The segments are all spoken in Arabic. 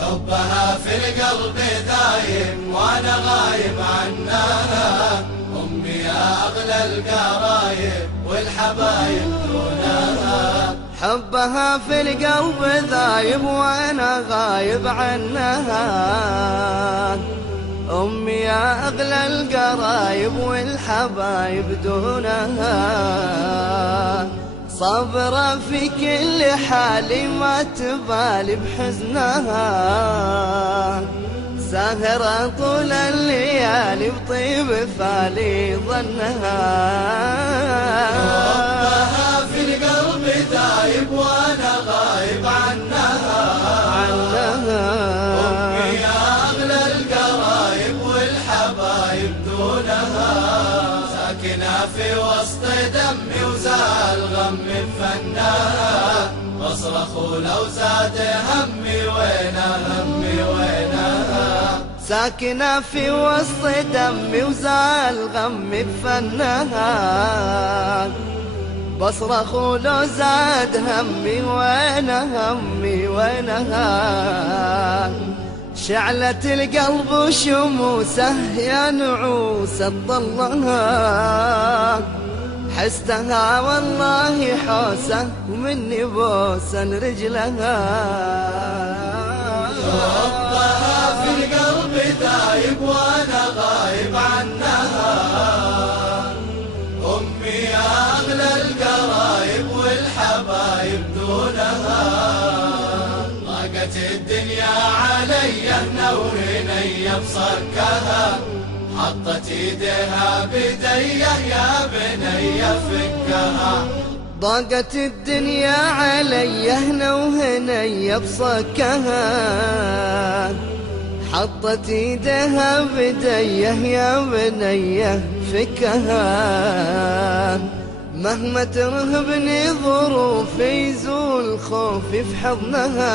حبها في القلب دايم وانا غايب عنها. امي يا اغلى القرايب والحبايب دونها. حبها في القلب ذايب وانا غايب عنها. امي يا اغلى القرايب والحبايب دونها. صابرة في كل حالي ما تبالي بحزنها. ساهرة طول الليالي بطيب فالي ظنها. حبها في القلب دايب وانا غايب عنها. امي يا اغلى القرايب والحبايب دونها. ساكنة في وسط دمي وزال غمي بفنها. اصرخ ولو زاد همي وينها همي وينها. ساكنة في وسط دمي وزال غمي بفنها. بصرخ ولو زاد همي وينها همي وينها. شعلت القلب وشموسه يا نعوسة تضلها. حستها والله حوسه ومني بوسا رجلها. حبها في القلب دايب وانا غايب عنها. امي يا اغلى القرايب والحبايب دونها. ضاقت الدنيا علي نوريني بصكها. حطت ايديها بديه يا بني فكها. ضاقت الدنيا علي هنا وهني بصكها. حطت ايديها بديه يا بني فكها. مهما ترهبني ظروفي يزول خوفي في حضنها.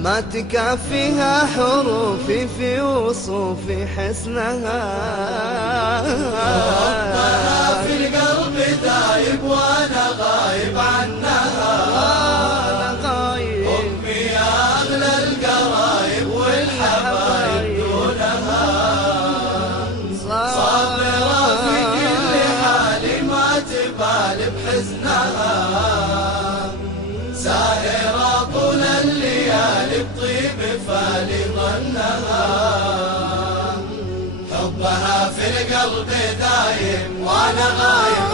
ما تكافيها حروفي في وصوفي حسنها. حبها في القلب دايب وانا غايب عنها. امي يا اغلى القرايب والحبايب دونها. صابرة في كل حالي ما تبالي بحزنها. ساهرة طول الليالي بطيب فالي ظنها. حبها في القلب دايم وانا غايب